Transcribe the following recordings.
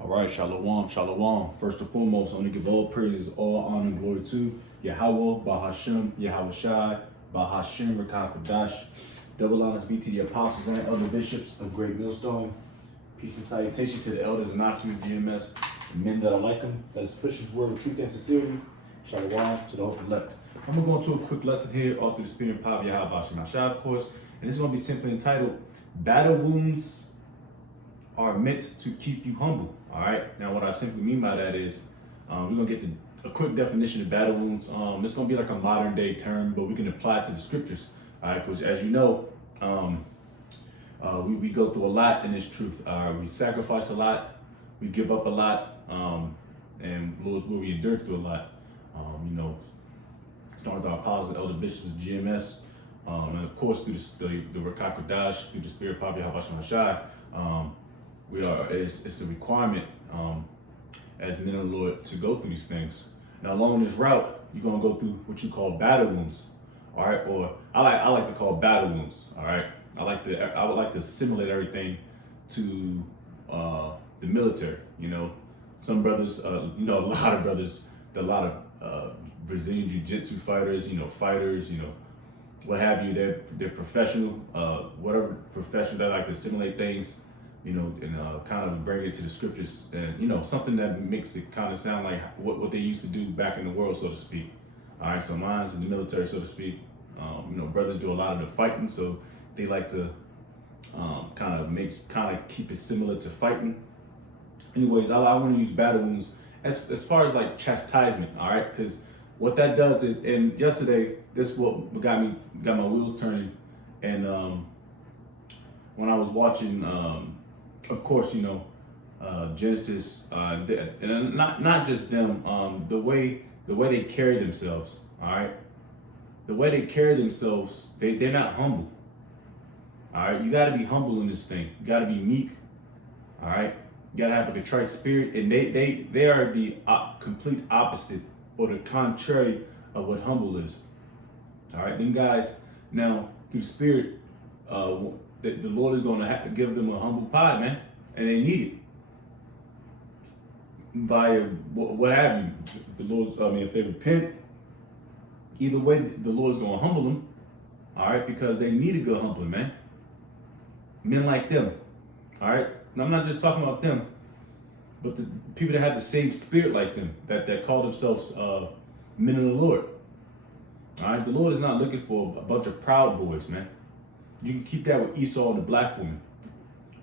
All right, shalom, shalom. First and foremost, I want to give all praises, all honor, and glory to Yahweh, Bahashem, Yahweh Shai, Bahashem, Rakah Kodash. Double honors be to the apostles and elder bishops of Great Millstone. Peace and salutation to the elders and Akim GMS, and men that are like them, that is pushing his word with truth and sincerity. Shalom to the hope elect. I'm going to go into a quick lesson here, all through the spirit and power of Yahweh, Bahashem, Shai, of course. And this is going to be simply entitled, Battle Wounds are meant to keep you humble. All right. Now, what I simply mean by that is we're gonna get a quick definition of battle wounds. It's gonna be like a modern day term, but we can apply it to the scriptures. All right, because as you know, we go through a lot in this truth. We sacrifice a lot, we give up a lot, and Lord's will we endure through a lot. Starting with our apostles, elder bishops, GMS, and of course through the Rakah Kodash, through the spirit of Papa Yahweh Shai. It's a requirement as men of the Lord to go through these things. Now along this route, you're gonna go through what you call battle wounds, all right? Or I like to call battle wounds, all right? I would like to assimilate everything to the military. Some brothers, a lot of brothers, a lot of Brazilian jiu-jitsu fighters, fighters, what have you. They're professional, whatever profession. They like to assimilate things, and kind of bring it to the scriptures, and something that makes it kind of sound like what they used to do back in the world, so to speak. All right, so mine's in the military, so to speak. Brothers do a lot of the fighting, so they like to kind of keep it similar to fighting. Anyways, I want to use battle wounds as far as like chastisement, all right? Because what that does is, and yesterday, this is what got my wheels turning, and when I was watching, of course, Genesis, and not just them, the way they carry themselves, all right? The way they carry themselves, they're not humble, all right? You got to be humble in this thing. You got to be meek, all right? You got to have a contrite spirit, and they are the complete opposite or the contrary of what humble is, all right? Then guys, now through the spirit, the Lord is going to give them a humble pie, man, and they need it via what have you. If they repent, either way, the Lord's going to humble them, all right, because they need a good humbling, man. Men like them, all right. And I'm not just talking about them, but the people that have the same spirit like them, that call themselves men of the Lord. All right, the Lord is not looking for a bunch of proud boys, man. You can keep that with Esau and the black woman.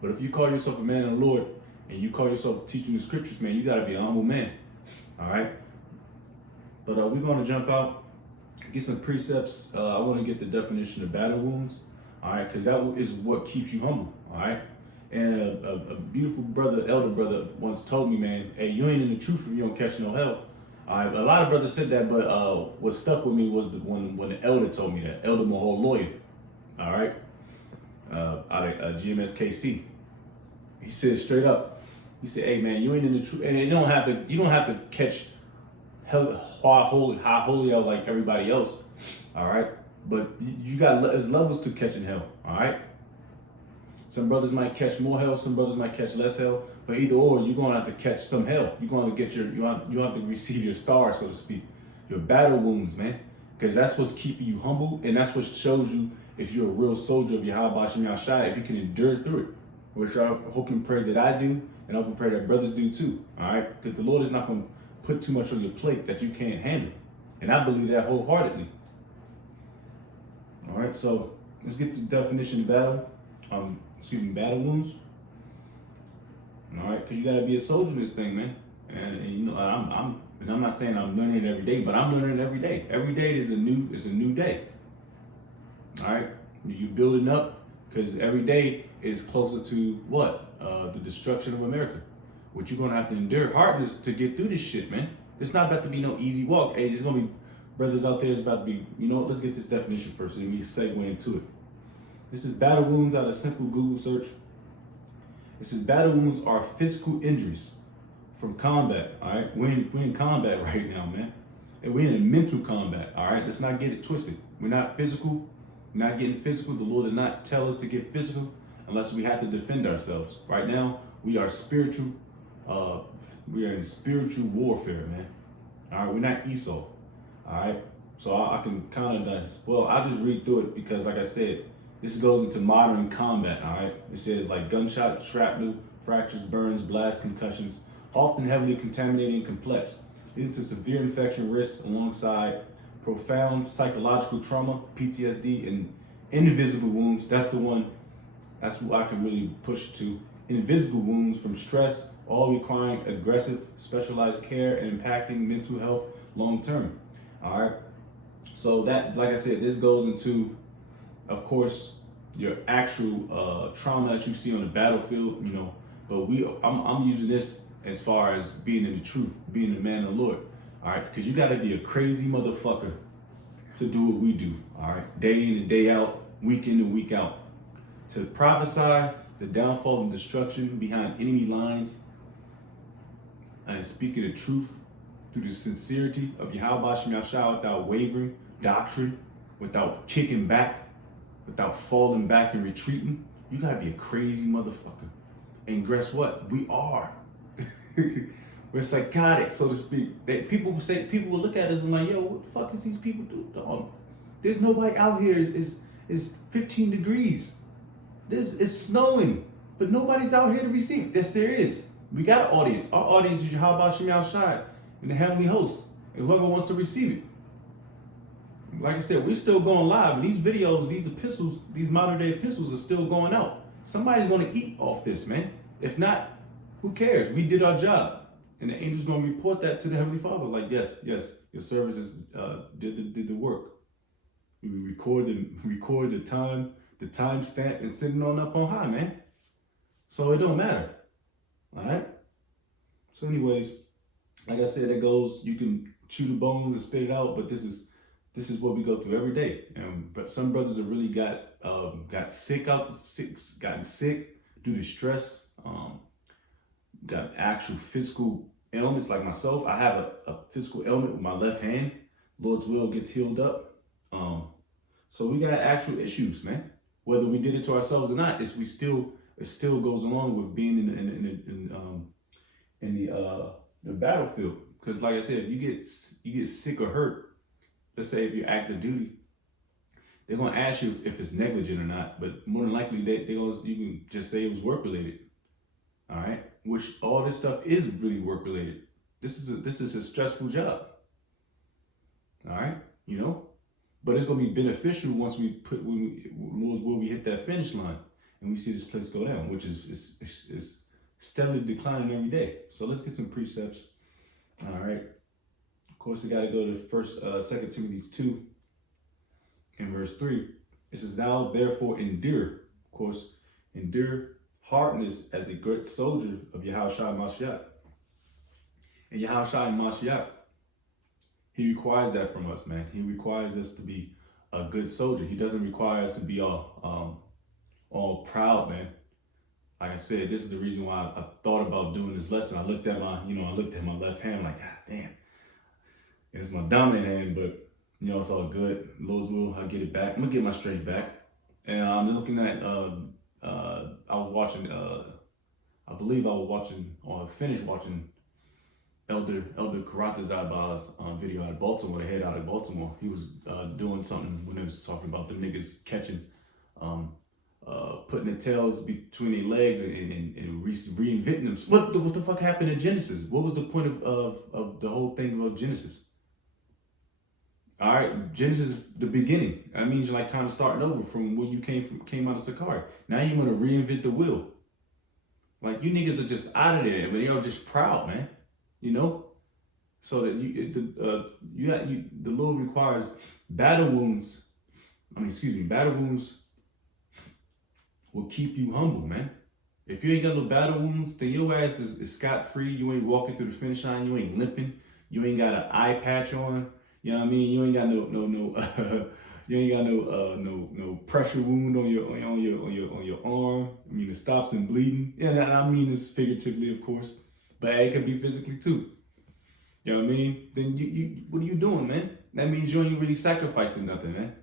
But if you call yourself a man of the Lord and you call yourself teaching the scriptures, man, you got to be a humble man. All right? But we're going to jump out, get some precepts. I want to get the definition of battle wounds. All right? Because that is what keeps you humble. All right? And a beautiful brother, elder brother, once told me, man, hey, you ain't in the truth if you don't catch no hell. All right? A lot of brothers said that, but what stuck with me was when the elder told me that. Elder Mahal lawyer. All right? Out of GMS KC. He said straight up, he said, hey man, you ain't in the truth, and you don't have to catch high holy out like everybody else, all right? But you got there's levels to catching hell, all right? Some brothers might catch more hell, some brothers might catch less hell, but either or, you're gonna have to catch some hell. You're gonna get you have to receive your star, so to speak, your battle wounds, man, because that's what's keeping you humble, and that's what shows you if you're a real soldier of Yahweh Bahashem Shai, if you can endure through it, which I hope and pray that I do, and I hope and pray that brothers do too, all right? Because the Lord is not going to put too much on your plate that you can't handle, and I believe that wholeheartedly. All right, so let's get the definition of battle, battle wounds. All right, because you got to be a soldier in this thing, man, and I'm not saying I'm learning it every day, but I'm learning it every day. Every day is a new day. All right, you building up, because every day is closer to what? The destruction of America, which you're gonna have to endure hardness to get through this shit, man. It's not about to be no easy walk. Hey, there's gonna be brothers out there. It's about to be. Let's get this definition first, and then we segue into it. This is battle wounds out of simple Google search. It says battle wounds are physical injuries from combat. All right, we're in combat right now, man, and we're in a mental combat. All right, let's not get it twisted. We're not physical. Not getting physical. The Lord did not tell us to get physical unless we have to defend ourselves. Right now, we are spiritual we are in spiritual warfare, man. All right, we're not Esau. All right, so I can kind of well, I'll just read through it because, like I said, this goes into modern combat. All right, it says like gunshot, shrapnel, fractures, burns, blasts, concussions, often heavily contaminated and complex, leading to severe infection risks alongside profound psychological trauma, PTSD, and invisible wounds. That's the one. That's what I can really push to. Invisible wounds from stress, all requiring aggressive, specialized care and impacting mental health long term. All right. So that, like I said, this goes into, of course, your actual trauma that you see on the battlefield. But I'm using this as far as being in the truth, being a man of the Lord. All right, because you got to be a crazy motherfucker to do what we do. All right, day in and day out, week in and week out, to prophesy the downfall and destruction behind enemy lines and speaking the truth through the sincerity of Yahweh Shem Yahshua without wavering, doctrine, without kicking back, without falling back and retreating. You gotta be a crazy motherfucker. And guess what? We are. We're psychotic, so to speak. People will look at us and like, yo, what the fuck is these people do, dog? There's nobody out here. It's 15 degrees. It's snowing, but nobody's out here to receive. Yes, there is. We got an audience. Our audience is Yahweh Shem Yahshua and the heavenly host, and whoever wants to receive it. Like I said, we're still going live, and these videos, these epistles, these modern day epistles are still going out. Somebody's going to eat off this, man. If not, who cares? We did our job. And the angel's going to report that to the Heavenly Father. Like, yes, your services did the work. We record the time stamp and sitting on up on high, man. So it don't matter. All right? So anyways, like I said, you can chew the bones and spit it out, but this is what we go through every day. But some brothers have really gotten sick due to stress, got actual physical ailments like myself. I have a physical ailment with my left hand. Lord's will gets healed up. So we got actual issues, man. Whether we did it to ourselves or not, it still goes along with being in the battlefield. Because like I said, if you get sick or hurt, let's say if you're active duty, they're gonna ask you if it's negligent or not. But more than likely, you can just say it was work related. All right, which all this stuff is really work related. This is a stressful job. All right, but it's gonna be beneficial once we hit that finish line and we see this place go down, which is steadily declining every day. So let's get some precepts. All right. Of course, we got to go to 2 Timothy 2 and verse 3. It says, "Thou therefore endure," of course, endure hardness as a good soldier of Yahushua Mashiach. And Yahushua Mashiach, he requires that from us, man. He requires us to be a good soldier. He doesn't require us to be all proud, man. Like I said, this is the reason why I thought about doing this lesson. I looked at my left hand, like, God damn. It's my dominant hand, but it's all good. Lord's will, I'll get it back. I'm gonna get my strength back. And I'm looking at I was watching or finished watching Elder Karatazad's video out of Baltimore, the head out of Baltimore. He was doing something when he was talking about the niggas catching putting their tails between their legs and reinventing them. What the fuck happened in Genesis? What was the point of the whole thing about Genesis? All right, Genesis, the beginning. That means you're like kind of starting over from where you came out of Sakari. Now you want to reinvent the wheel. Like, you niggas are just out of there, but they are just proud, man. So that the Lord requires battle wounds. Battle wounds will keep you humble, man. If you ain't got no battle wounds, then your ass is scot-free. You ain't walking through the finish line. You ain't limping. You ain't got an eye patch on. You know what I mean? You ain't got no pressure wound on your arm. I mean, it stops and bleeding. Yeah, I mean this figuratively, of course, but it could be physically too. You know what I mean? Then you what are you doing, man? That means you ain't really sacrificing nothing, man.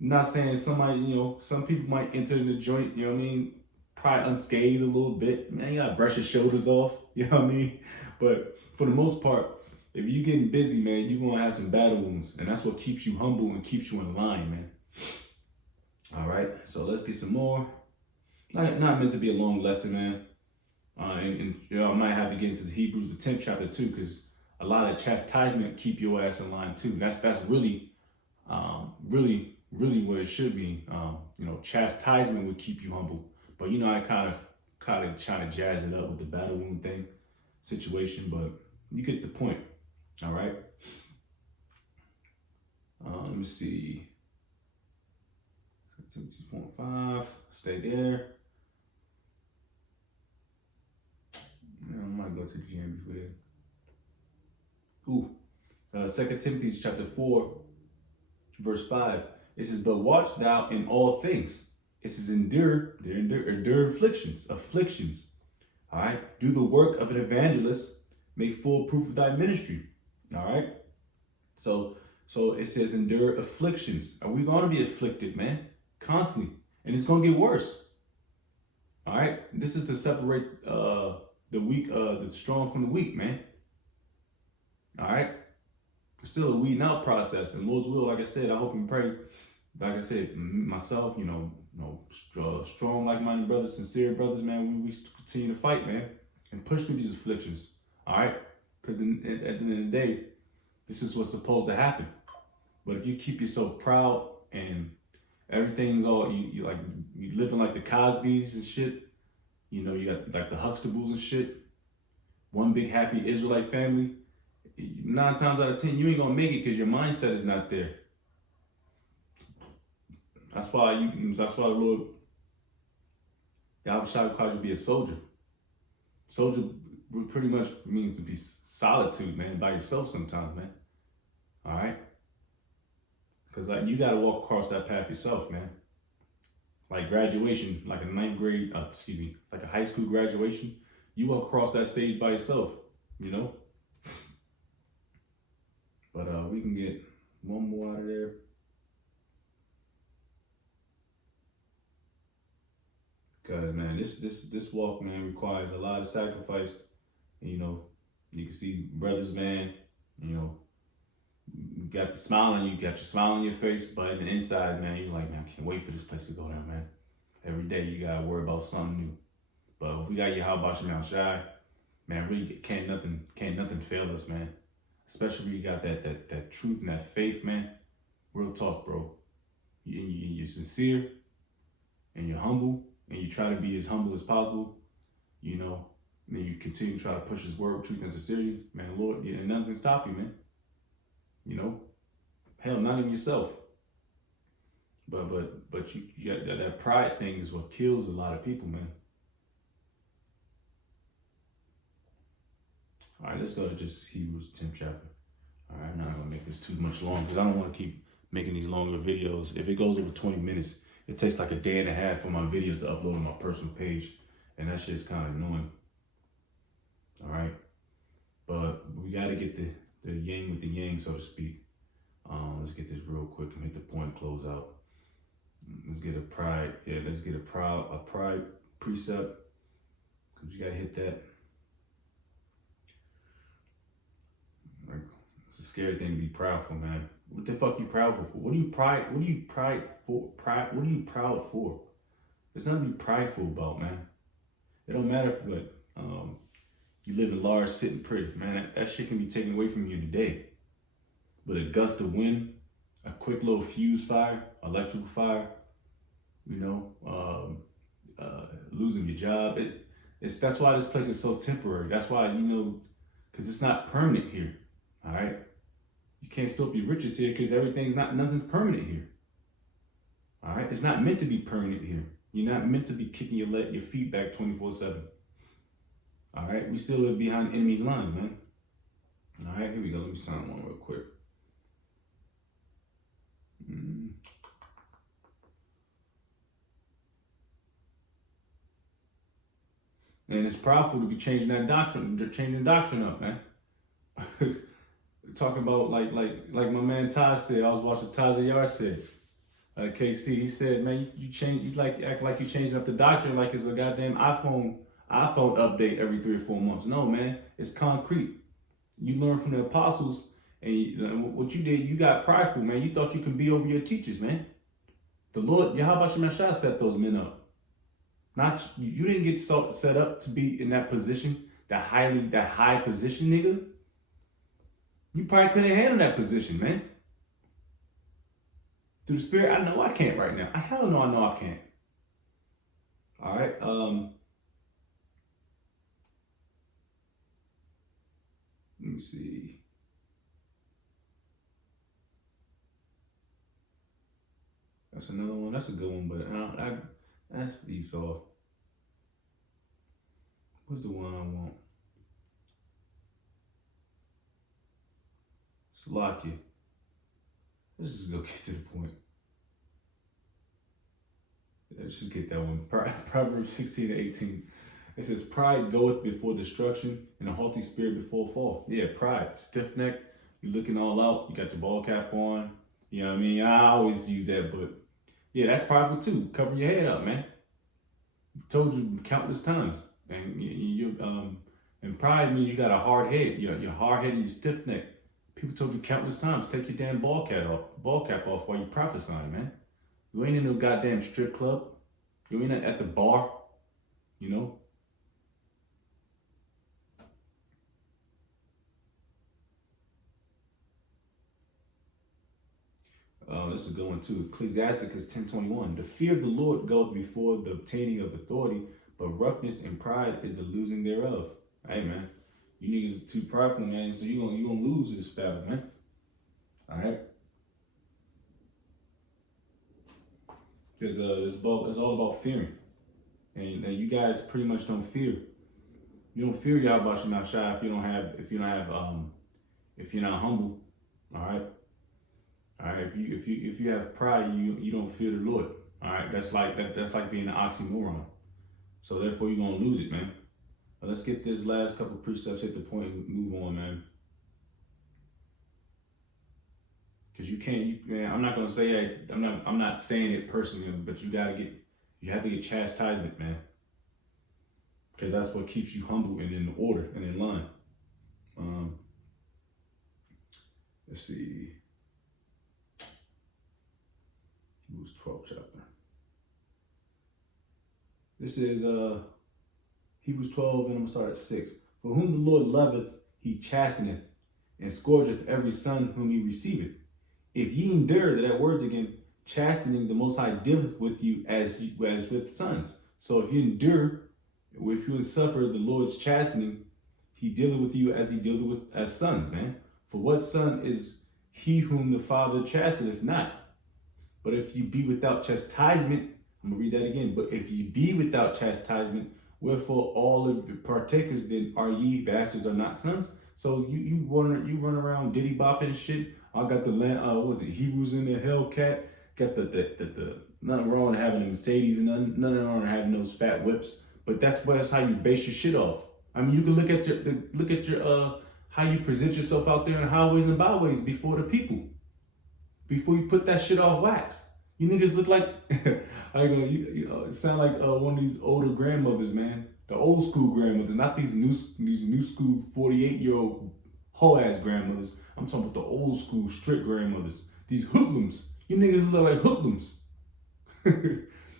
I'm not saying somebody, some people might enter in the joint, probably unscathed a little bit. Man, you gotta brush your shoulders off. You know what I mean? But for the most part, if you're getting busy, man, you're gonna have some battle wounds, and that's what keeps you humble and keeps you in line, man. All right, so let's get some more. Not meant to be a long lesson, man. And you know, I might have to get into the Hebrews, the 10th chapter too, because a lot of chastisement keep your ass in line too. That's really, really what it should be. You know, chastisement would keep you humble. But you know, I kind of trying to jazz it up with the battle wound thing situation, but you get the point. All right. Let me see. 2.5. Stay there. I might go to the gym before that. 2 Timothy chapter 4, verse 5. It says, but watch thou in all things. It says, endure afflictions. All right. Do the work of an evangelist. Make full proof of thy ministry. All right. So it says, endure afflictions. Are we going to be afflicted, man? Constantly. And it's going to get worse. All right. This is to separate the weak, the strong from the weak, man. All right. It's still a weeding out process, and Lord's will, like I said, I hope and pray. Like I said, myself, strong, like-minded brothers, sincere brothers, man. We continue to fight, man, and push through these afflictions. All right, because at the end of the day, this is what's supposed to happen. But if you keep yourself proud and everything's all you living like the Cosbys and shit. You know, you got like the Huxtables and shit. One big happy Israelite family. 9 times out of 10, you ain't gonna make it because your mindset is not there. That's why the Lord, Yahushua calls you to be a soldier. Soldier pretty much means to be solitude, man, by yourself sometimes, man. All right? Because like you gotta walk across that path yourself, man. Like graduation, like a like a high school graduation, you walk across that stage by yourself, you know? But we can get one more out of there. Cause man, this walk, man, requires a lot of sacrifice. And, you know, you can see brothers, man, you know, you got the smile on you, got your smile on your face, but in the inside, man, you're like, man, I can't wait for this place to go down, man. Every day you gotta worry about something new. But if we got Yahweh Shem Shai, man, really can't nothing fail us, man. Especially when you got that truth and that faith, man. Real talk, bro. You're sincere and you're humble and you try to be as humble as possible, you know. And then you continue to try to push His word with truth and sincerity, man. Lord, and nothing can stop you, man. You know, hell, not even yourself. But you got that pride thing is what kills a lot of people, man. All right, let's go to just Hebrews 10th chapter. All right, I'm not gonna make this too much long because I don't want to keep making these longer videos. If it goes over 20 minutes, it takes like a day and a half for my videos to upload on my personal page, and that shit's kind of annoying. All right, but we got to get the yin with the yang, so to speak. Let's get this real quick and hit the point, close out. Let's get a pride. Yeah, let's get a pride precept. Cause you gotta hit that. Right. It's a scary thing to be proudful, man. What the fuck you proudful for? What are you proud for? It's nothing to be prideful about, man. It don't matter if what you live in large, sitting pretty, man. That shit can be taken away from you today. But a gust of wind, a quick little fuse fire, electrical fire, you know, losing your job. That's why this place is so temporary. That's why, you know, because it's not permanent here. All right. You can't store up your riches here because nothing's permanent here. All right. It's not meant to be permanent here. You're not meant to be kicking your feet back 24/7. All right. We still live behind enemy's lines, man. All right. Here we go. Let me sign one real quick. And it's powerful to be changing that doctrine. They're changing the doctrine up, man. Talking about like my man Taz said. I was watching Taz Yar said. KC, he said, man, you change, you like act like you changing up the doctrine like it's a goddamn iPhone update every 3 or 4 months. No, man, it's concrete. You learn from the apostles, and what you did, you got prideful, man. You thought you can be over your teachers, man. The Lord, Yahweh Shemashah set those men up. Not you didn't get set up to be in that position, that high position, nigga. You probably couldn't handle that position, man. Through the Spirit, I know I can't right now. Hell no, I know I can't. All right. Let me see. That's another one. That's a good one, but that's Esau. What's the one I want? Salakia. Let's just go get to the point. Let's just get that one. Proverbs 16-18. It says, pride goeth before destruction, and a haughty spirit before fall. Yeah, pride. Stiff neck. You looking all out. You got your ball cap on. You know what I mean? I always use that, but yeah, that's prideful too. Cover your head up, man. Told you countless times. And pride means you got a hard head. You're hard headed, you stiff neck. People told you countless times, take your damn ball cap off while you prophesying, man. You ain't in no goddamn strip club. You ain't at the bar, you know. This is a good one too. Ecclesiasticus 10:21. The fear of the Lord goeth before the obtaining of authority, but roughness and pride is the losing thereof. Hey man, you niggas are too prideful, man. So you gonna lose this battle, man. All right. It's all about fearing, and you guys pretty much don't fear. You don't fear Yahweh Shemashah if you're not humble. All right. All right, if you have pride, you don't fear the Lord. All right, that's like being an oxymoron. So therefore, you're gonna lose it, man. But let's get this last couple precepts, hit the point, and move on, man. Because you can't, man. I'm not gonna say that. I'm not saying it personally, but you have to get chastisement, man. Because that's what keeps you humble and in order and in line. Let's see. Hebrews 12th chapter. This is Hebrews 12, and I'm gonna start at 6. For whom the Lord loveth, he chasteneth, and scourgeth every son whom he receiveth. If ye endure, that word's again, chastening, the Most High dealeth with you as with sons. So if you endure, if you suffer the Lord's chastening, he dealeth with you as he dealeth with as sons, man. For what son is he whom the Father chasteneth not? But if you be without chastisement, I'm gonna read that again. But if you be without chastisement, wherefore all of the partakers then are ye bastards are not sons? So you run around diddy bopping and shit. I got the Hebrews in the Hellcat. Got the nothing wrong with having a Mercedes and nothing wrong with having those fat whips. But that's how you base your shit off. I mean, you can look at your how you present yourself out there in highways and byways before the people. Before you put that shit off wax. You niggas look like, it sound like one of these older grandmothers, man. The old school grandmothers, not these new school 48-year-old hoe-ass grandmothers. I'm talking about the old school strict grandmothers. These hoodlums. You niggas look like hoodlums.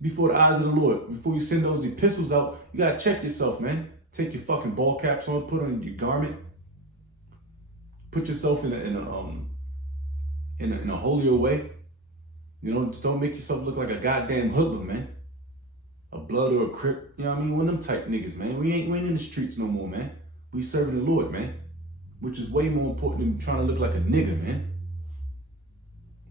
Before the eyes of the Lord. Before you send those epistles out, you gotta check yourself, man. Take your fucking ball caps on, put on your garment. Put yourself in a holier way. You know, don't make yourself look like a goddamn hoodlum, man. A blood or a crip. You know what I mean? One of them type niggas, man. We ain't in the streets no more, man. We serving the Lord, man. Which is way more important than trying to look like a nigga, man.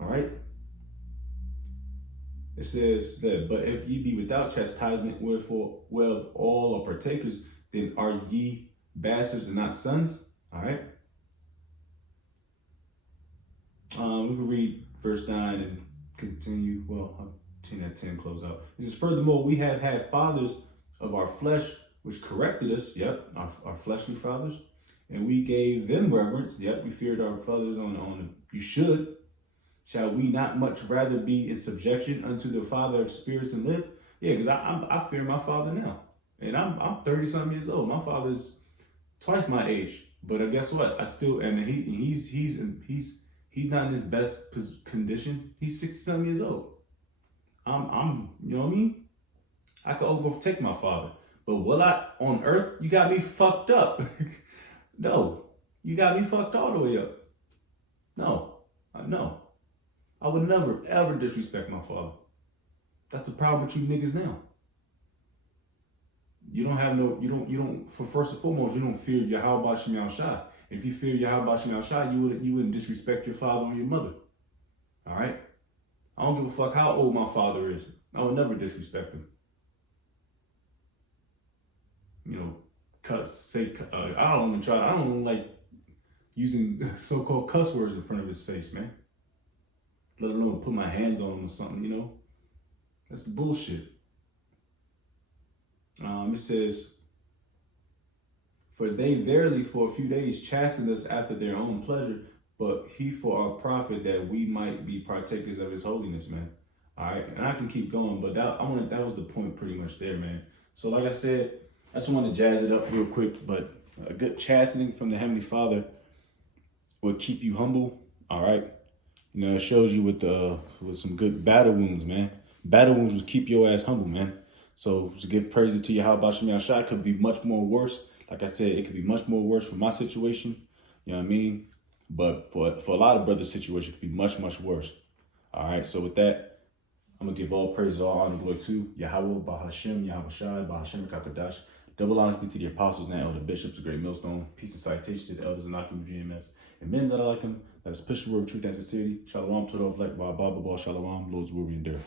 All right? It says that, but if ye be without chastisement, wherefore well all are partakers, then are ye bastards and not sons? All right? We can read verse 9 and continue. Well, I've 10 at 10 close out. It says, furthermore, we have had fathers of our flesh which corrected us. Yep, our fleshly fathers. And we gave them reverence. Yep, we feared our fathers on you should. Shall we not much rather be in subjection unto the Father of spirits and live? Yeah, because I fear my father now. And I'm 30 something years old. My father's twice my age. But guess what? I still, and he's not in his best condition. He's 60 something years old. I'm you know what I mean? I could overtake my father. But will I on earth? You got me fucked up. No. You got me fucked all the way up. No. No. I would never ever disrespect my father. That's the problem with you niggas now. You don't for first and foremost, you don't fear Yahweh Shemel Shai. If you fear Yahweh Shemel Shai, you wouldn't disrespect your father or your mother. All right? I don't give a fuck how old my father is. I would never disrespect him. You know, I don't like using so-called cuss words in front of his face, man. Let alone put my hands on him or something, you know? That's bullshit. It says, for they verily for a few days chastened us after their own pleasure, but he for our profit that we might be partakers of his holiness, man. All right, and I can keep going, but that was the point pretty much there, man. So like I said, I just want to jazz it up real quick, but a good chastening from the Heavenly Father will keep you humble, all right? You know, it shows you with some good battle wounds, man. Battle wounds will keep your ass humble, man. So to give praise to Yahweh Shemel Shai could be much more worse. Like I said, it could be much more worse for my situation. You know what I mean? But for a lot of brothers' situation, it could be much, much worse. All right, so with that, I'm going to give all praise, all honor, glory to Yahweh, Bahashem, Yahweh Shai, Bahashem, Kakadash. Double honors be to the apostles and elder bishops, the great millstone. Peace and citation to the elders and Akim of GMS. And men that are like him, that is push the word of truth and sincerity. Shalom to the elect, Shalom, Lord's will be endure.